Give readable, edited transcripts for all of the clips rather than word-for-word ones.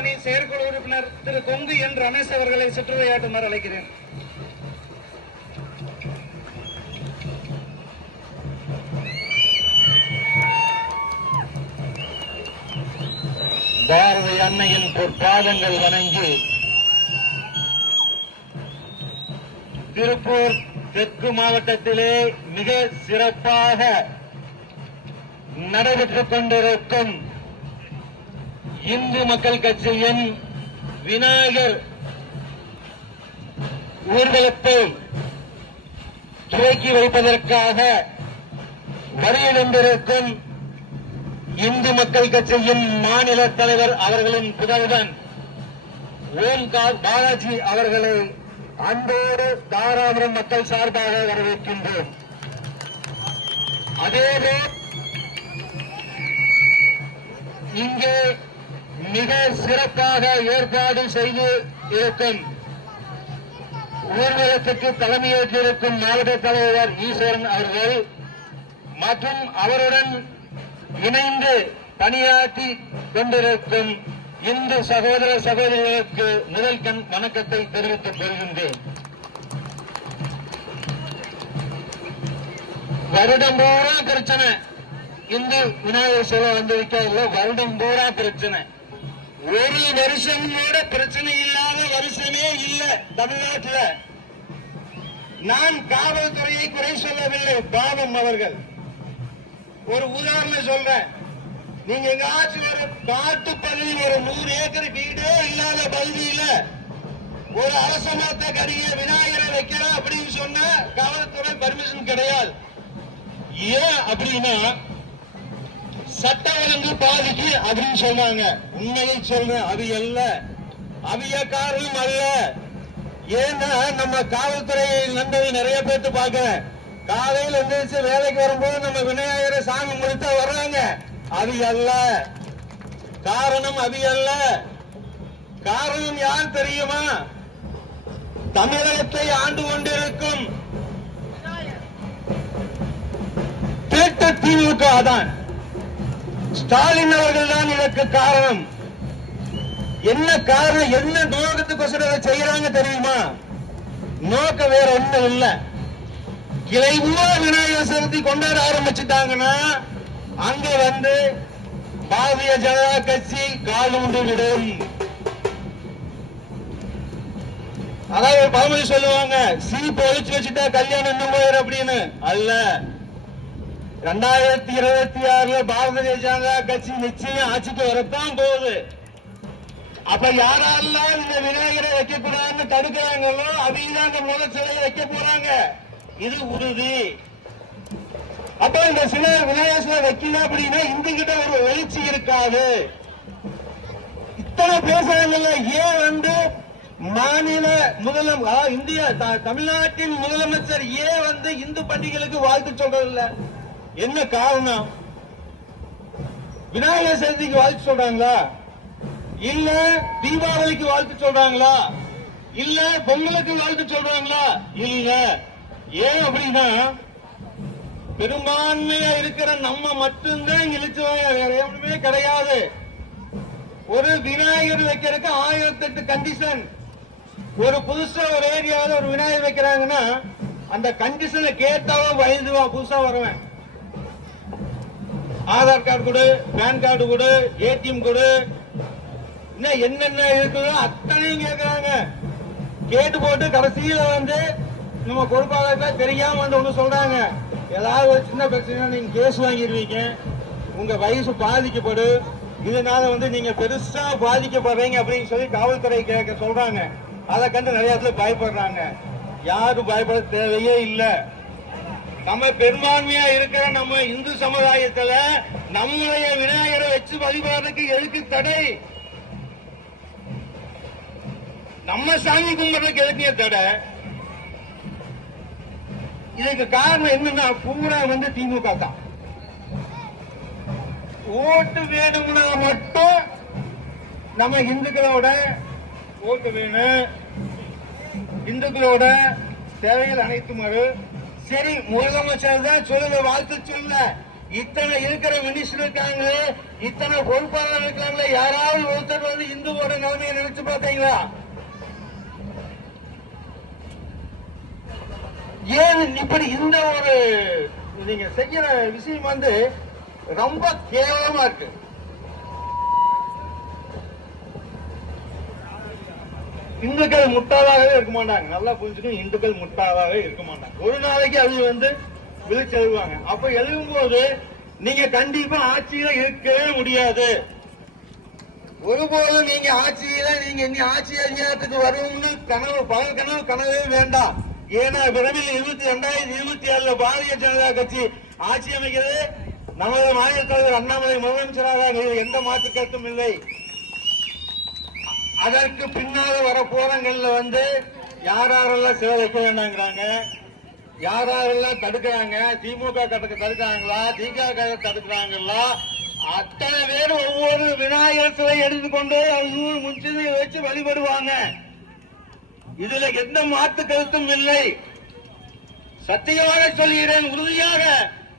அணி செயற்குழு உறுப்பினர் திரு கொங்கு என் ரமேஷ் அவர்களை சுற்றுரையாற்றுமாறு அழைக்கிறேன். பாரதி அன்னையின் பொற்பாதங்கள் வணங்கி திருப்பூர் தெற்கு மாவட்டத்திலே மிக சிறப்பாக நடைபெற்றுக் கொண்டிருக்கும் இந்து மக்கள் கட்சியின் விநாயகர் ஊர்வலத்தை துவக்கி வைப்பதற்காக வருகின்றிருக்கும் இந்து மக்கள் கட்சியின் மாநில தலைவர் அவர்களின் புதல்வன் ஓம்கார் பாலாஜி அவர்களை அன்போடு தாராபுரம் மக்கள் சார்பாக வரவேற்கின்றோம். அதேபோல் இங்கே மிக சிறப்பாக ஏற்பாடு செய்து இருக்கும் ஊர்வலத்துக்கு தலைமையேற்றிருக்கும் மாவட்ட தலைவர் ஈஸ்வரன் அவர்கள் மற்றும் அவருடன் இணைந்து பணியாற்றி கொண்டிருக்கும் இந்து சகோதர சகோதரிகளுக்கு முதல் வணக்கத்தை தெரிவித்துக் கொள்கின்றேன். வருடம் பூரா பிரச்சனை, இந்து விநாயகர் சிலை வந்திருக்கல, வருடம் பூரா பிரச்சனை. ஒரு வருஷம் கூட பிரச்சனை இல்லாத வருஷமே இல்லை தமிழ்நாட்டில். நான் காவல்துறையை குறை சொல்லவில்லை, பாவம் அவர்கள். ஒரு உதாரணம் சொல்றேன். நீங்க எங்காச்சும் ஒரு காட்டு பகுதியில் ஒரு 100 ஏக்கர் வீடே இல்லாத பகுதியில ஒரு அரச மரத்தை கடிய விநாயகரை வைக்கிறோம் அப்படின்னு சொன்னா காவல்துறை பர்மிஷன் கிடையாது. ஏன் அப்படின்னா சட்ட ஒழுங்கு பாதிக்கு அப்படின்னு சொன்னாங்க. உண்மையை சொல்றேன், அவிய காரணம் அல்ல. ஏன்னா நம்ம காவல்துறை நண்பர்கள் நிறைய பேர்த்து பார்க்கிறேன். காலையில் எந்திரிச்சு வேலைக்கு வரும்போது நம்ம விநாயகரை சாமி முடித்தா வர்றாங்க. அது அல்ல காரணம், காரணம் யார் தெரியுமா? தமிழகத்தை ஆண்டு கொண்டிருக்கும் திட்ட திமுக தான். ஸ்டாலின் அவர்கள் தான் இதற்கு காரணம். என்ன காரணம், என்ன நோக்கத்துக்கு செய்யறாங்க தெரியுமா? நோக்கம் வேற ஒண்ணும் இல்ல. கிளை ஊர விநாயகர் சதுர்த்தி கொண்டாட ஆரம்பிச்சுட்டாங்கன்னா அங்க வந்து பாரதிய ஜனதா கட்சி காலூண்டு விடும். அதாவது பழமொழி சொல்லுவாங்க, சீப்பு ஒழிச்சு வச்சுட்டா கல்யாணம் இன்னும் போயிரு அப்படின்னு. அல்ல, 2026 பாரதிய ஜனதா கட்சி நிச்சயம் ஆட்சிக்கு வரத்தான் போகுது. அப்ப யாரெல்லாம் இந்த விநாயகரை வைக்க கூடாதுன்னு தடுக்கிறாங்களோ அவங்க அந்த முதல் சிலையை வைக்க போறாங்க. இது உறுதி. அப்ப இந்த சிலை விநாயகர் சிலை வைக்கல அப்படின்னா இந்து கிட்ட ஒரு எழுச்சி இருக்காது. இத்தனை பேசுறாங்கல்ல, ஏன் வந்து மாநில இந்திய தமிழ்நாட்டின் முதலமைச்சர் ஏன் வந்து இந்து பண்டிகைகளுக்கு வாழ்த்து சொல்றதில்ல? என்ன காரணம்? விநாயகர் சதுர்த்திக்கு வாழ்த்து சொல்றாங்களா? இல்ல தீபாவளிக்கு வாழ்த்து சொல்றாங்களா? இல்ல பொங்கலுக்கு வாழ்த்து சொல்றாங்களா? இல்ல. ஏன் அப்படின்னா பெரும்பான்மையா இருக்கிற நம்ம மட்டும்தான் இழுச்சுவாங்க, வேற எவனுமே கிடையாது. ஒரு விநாயகர் வைக்கிறதுக்கு 1008 கண்டிஷன். ஒரு புதுசா ஒரு ஏரியாவில் ஒரு விநாயகர் வைக்கிறாங்கன்னா அந்த கண்டிஷனை கேட்டாவும் பயந்துவான் புதுசா வருவேன். ஆதார் கார்டு கொடு, பேன் கார்டு கொடு, ஏடிஎம் கொடு, இன்னும் என்னென்ன இருக்குதோ அத்தனையும் கேட்கிறாங்க. கேட்டு போட்டு கடைசியில வந்து நம்ம பொறுப்பாளர்கள் தெரியாம வந்து ஒண்ணு சொல்றாங்க, ஏதாவது ஒரு சின்ன பிரச்சனை நீங்க கேஸ் வாங்கிடுவீங்க, உங்க வயசு பாதிக்கப்படு, இதனால வந்து நீங்க பெருசா பாதிக்கப்படுறீங்க அப்படின்னு சொல்லி காவல்துறை கேட்க சொல்றாங்க. அதை கண்டு நிறைய இடத்துல பயப்படுறாங்க. யாரும் பயப்பட தேவையே இல்லை. நம்ம பெரும்பான்மையா இருக்கிற நம்ம இந்து சமுதாயத்துல நம்முடைய விநாயகரை வச்சு வழிபாடுறதுக்கு எதுக்கு தடை? நம்ம சாமி கும்பிடுறதுக்கு எதுக்கு தடை? இதுக்கு காரணம் என்னன்னா பூரா வந்து திமுக தான். ஓட்டு வேணும்னா மட்டும் நம்ம இந்துக்களோட ஓட்டு வேணும், இந்துக்களோட தேவைகள் அனைத்தும். சரி, முதலமைச்சர் தான் சொல்லுங்க, வாழ்த்து சொல்ல, இத்தனை இருக்கிற மினிஸ்டர் இருக்காங்க, இத்தனை பொறுப்பாளர் இருக்காங்களே, யாராவது ஒருத்தர் வந்து இந்துவோட நிலைமையை நினைச்சு பார்த்தீங்களா? ஏன் இப்படி இந்த ஒரு நீங்க செய்யற விஷயம் வந்து ரொம்ப கேவலமா இருக்கு. இந்துக்கள் முட்டாளாகவே இருக்க மாட்டாங்க. நல்லா புரிஞ்சுக்கணும், இந்துக்கள் முட்டாளாகவே இருக்க மாட்டாங்க. ஒரு நாளைக்கு அது வந்து விழிச்சு எழுதுவாங்க. அப்ப எழுதும் போது நீங்க கண்டிப்பா ஆட்சியில இருக்கவே முடியாது. ஒருபோதும் நீங்க ஆட்சியில நீங்க இனி ஆட்சி அதிகாரத்துக்கு வரும்னு கனவு பகல் கனவு கனவே வேண்டாம். ஏன்னா விரைவில் 2027 பாரதிய ஜனதா கட்சி ஆட்சி அமைக்கிறது. நமது மாநில தலைவர் அண்ணாமலை முதலமைச்சராக எந்த மாற்று கருத்தும் இல்லை. அதற்கு பின்னால வர போராட்டங்கள்ல வந்து யாரெல்லாம் சிலை வைக்க வேண்டாங்கிறாங்க, யாரெல்லாம் தடுக்கிறாங்க, திமுக தடுக்கிறாங்களா, திமுக தடுக்கிறாங்களா, அத்தனை பேர் ஒவ்வொரு விநாயகர் சிலை எடுத்துக்கொண்டு ஊர் முன்சிதை வச்சு வழிபடுவாங்க. இதுல எந்த மாற்று கருத்தும் இல்லை. சத்தியமாக சொல்கிறேன், உறுதியாக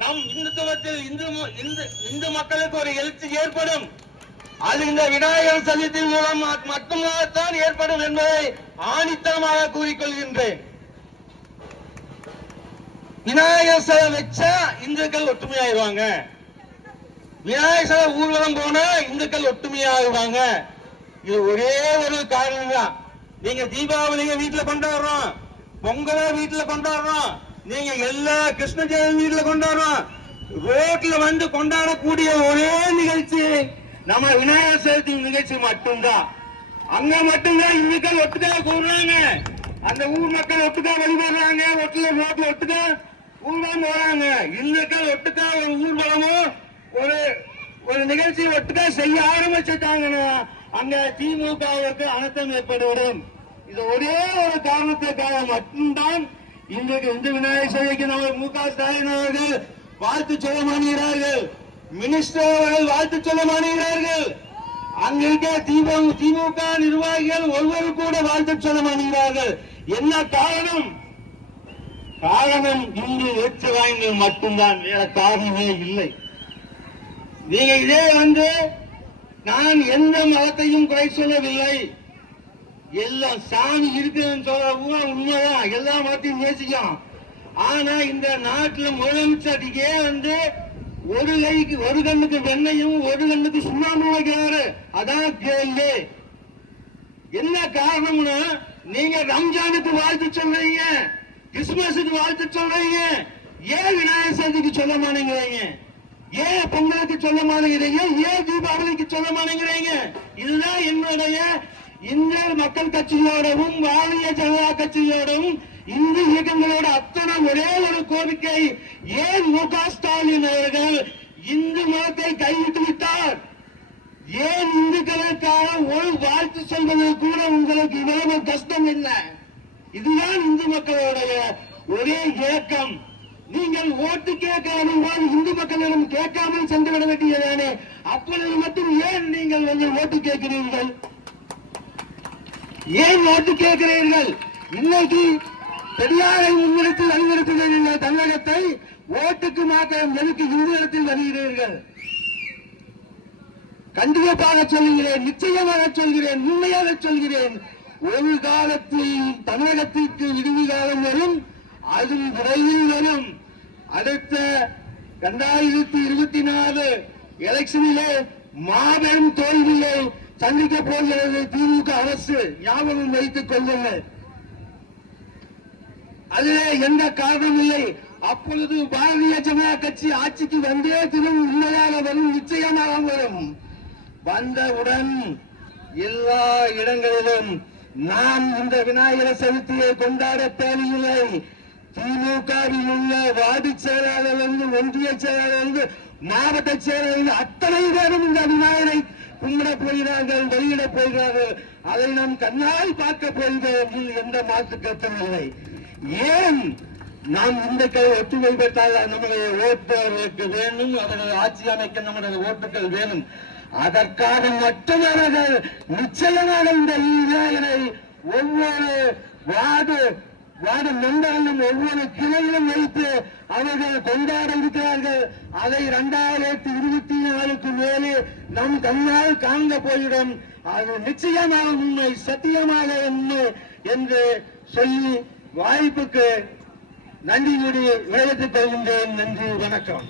நம் இந்துத்துவத்தில் இந்து மக்களுக்கு ஒரு எழுச்சி ஏற்படும். அது இந்த விநாயகர் சதுர்த்தி மூலம் மட்டும்தான் ஏற்படும் என்பதை ஆணித்தரமாக கூறிக்கொள்கின்றேன். விநாயகர் சிலை வச்சா இந்துக்கள் ஒற்றுமையாயிருவாங்க. விநாயகர் சிலை ஊர்வலம் போனா இந்துக்கள் ஒற்றுமையாகுவாங்க. இது ஒரே ஒரு காரணம் தான். நீங்க தீபாவளியை வீட்டுல கொண்டாடுறோம், பொங்கலை வீட்டுல கொண்டாடுறோம், நீங்க எல்லா கிருஷ்ண ஜெயந்தி வீட்டுல கொண்டாடுறோம். ரோட்ல வந்து கொண்டாடக்கூடிய ஒரே நிகழ்ச்சி நம்ம விநாயகர் சதுர்த்தி நிகழ்ச்சி மட்டும்தான். அங்க மட்டும்தான் இந்துக்கள் ஒட்டுக்கா கூடுறாங்க, அந்த ஊர் மக்கள் ஒட்டுக்கா வழிபடுறாங்க, ரோட்ல ஒட்டுக்கா ஊர்வலம் போறாங்க. இந்துக்கள் ஒட்டுக்கா ஒரு ஊர்வலமோ ஒரு நிகழ்ச்சி ஒட்டுக்கா செய்ய ஆரம்பிச்சுட்டாங்கன்னா அங்க திமுகவுக்கு அனர்த்தம் ஏற்பட்டுவிடும். இது ஒரே ஒரு காரணத்துக்காக மட்டும்தான் இன்றைக்கு இந்து விநாயகர் சதுர்த்திக்கு நம்ம மு.க. ஸ்டாலின் அவர்கள் வாழ்த்து சொல்ல மாட்டேங்கிறார்கள், மினிஸ்டர் அவர்கள் வாழ்த்து சொல்ல மாட்டேங்கிறார்கள். அங்க இருக்க திமுக நிர்வாகிகள் ஒருவரு கூட வாழ்த்து சொல்ல மாட்டேங்கிறார்கள். என்ன காரணம்? காரணம் இந்து ஏற்றுவாய்கள் மட்டும்தான், வேற காரணமே இல்லை. நீங்க இதே வந்து நான் எந்த மதத்தையும் குறை சொல்லவில்லை, எல்லாம் சாமி இருக்குன்னு சொல்ற உண்மைதான், எல்லா மதத்தையும் நேசிக்கும். ஆனா இந்த நாட்டில் முதலமைச்சருக்கே வந்து ஒரு கண்ணுக்கு வெண்ணையும் ஒரு கண்ணுக்கு சுண்ணாம்பு வைக்கிறாரு. அதான் கேள்வி. என்ன காரணம்னா நீங்க ரம்ஜானுக்கு வாழ்த்து சொல்றீங்க, கிறிஸ்துமஸுக்கு வாழ்த்து சொல்றீங்க, ஏன் விநாயகர் சதுர்த்திக்கு சொல்ல மாட்டேங்கிறீங்க? ஏன் பொங்கலுக்கு சொல்ல மாட்டேங்கிறீங்க? ஏன் தீபாவளிக்கு சொல்ல மாட்டேங்கிறீங்க? இதுதான் என்னுடைய இந்து மக்கள் கட்சியோடவும் பாரதிய ஜனதா கட்சியோடவும் இந்து இயக்கங்களோட அத்தனை ஒரே ஒரு கோரிக்கை. ஏன் மு.க. ஸ்டாலின் அவர்கள் இந்து மதத்தை கைவிட்டு விட்டார்? ஏன் இந்துக்களுக்காக ஒரு வாழ்த்து சொல்வது கூட உங்களுக்கு இவ்வளவு கஷ்டம் இல்லை? இதுதான் இந்து மக்களுடைய ஒரே இயக்கம். நீங்கள் ஓட்டு கேட்க போது இந்து மக்களிடம் கேட்காமல் சென்றுவிட வேண்டியதானே? அப்பொழுது மட்டும் ஏன் நீங்கள் வந்து ஓட்டு கேட்கிறீர்கள்? ஏன் ஓட்டு கேட்கிறீர்கள்? இன்னைக்கு பெரியாரை முன்னிறுத்தி வழிநிறுத்துகிற தமிழகத்தை ஓட்டுக்கு மாத்திரம் எதுக்கு இந்து இடத்தில் வருகிறீர்கள்? கண்டிப்பாக சொல்கிறேன், நிச்சயமாக சொல்கிறேன், உண்மையாக சொல்கிறேன். ஒரு காலத்தில் தமிழகத்திற்கு விடுவி காலம் வரும், அது விரைவில் வரும். அடுத்த 2024 எலெக்ஷனிலே மாபெரும் தோல்வியை சந்திக்க போகிறது திமுக அரசு. ஞாபகம் வைத்துக் கொள்ளுங்கள். அதிலே எந்த காரணம் இல்லை. அப்பொழுது பாரதிய ஜனதா கட்சி ஆட்சிக்கு வந்தே திரும், உண்மையாக வரும், நிச்சயமாக வரும். வந்தவுடன் எல்லா இடங்களிலும் நாம் இந்த விநாயகர் சதுர்த்தியை கொண்டாட தேவையில்லை. திமுகவில் உள்ள வார்டு செயலாளர், ஒன்றிய செயலாளர், மாவட்ட செயலாளர் அத்தனை பேரும் இந்த விநாயகரை கும்பிட போகிறார்கள், வெளியிடப் போகிறார்கள். அதை நாம் கண்ணால் பார்க்க போகிறோம், எந்த மாற்று கருத்தும் இல்லை. ஏன் நாம் இந்துக்கள் ஒற்றுமை பெற்றால் நம்முடைய ஓட்டுக்கு வேணும், அவர்கள் ஆட்சி அமைக்க நம்முடைய ஓட்டுகள் வேணும். அதற்காக மட்டும் அவர்கள் நிச்சயமாக இந்த விநாயகரை ஒவ்வொரு வார்டு வார்டு மெம்பர்களும் ஒவ்வொரு கிளையிலும் வைத்து அவர்கள் கொண்டாட இருக்கிறார்கள். அதை 2024க்கு மேலே நம் கண்ணால் காண்க போயிடும். அது நிச்சயமாக உண்மை, சத்தியமாக உண்மை என்று சொல்லி வாய்ப்புக்கு நன்றி கூறி விடைபெற்றுக் கொள்கின்றேன். நன்றி, வணக்கம்.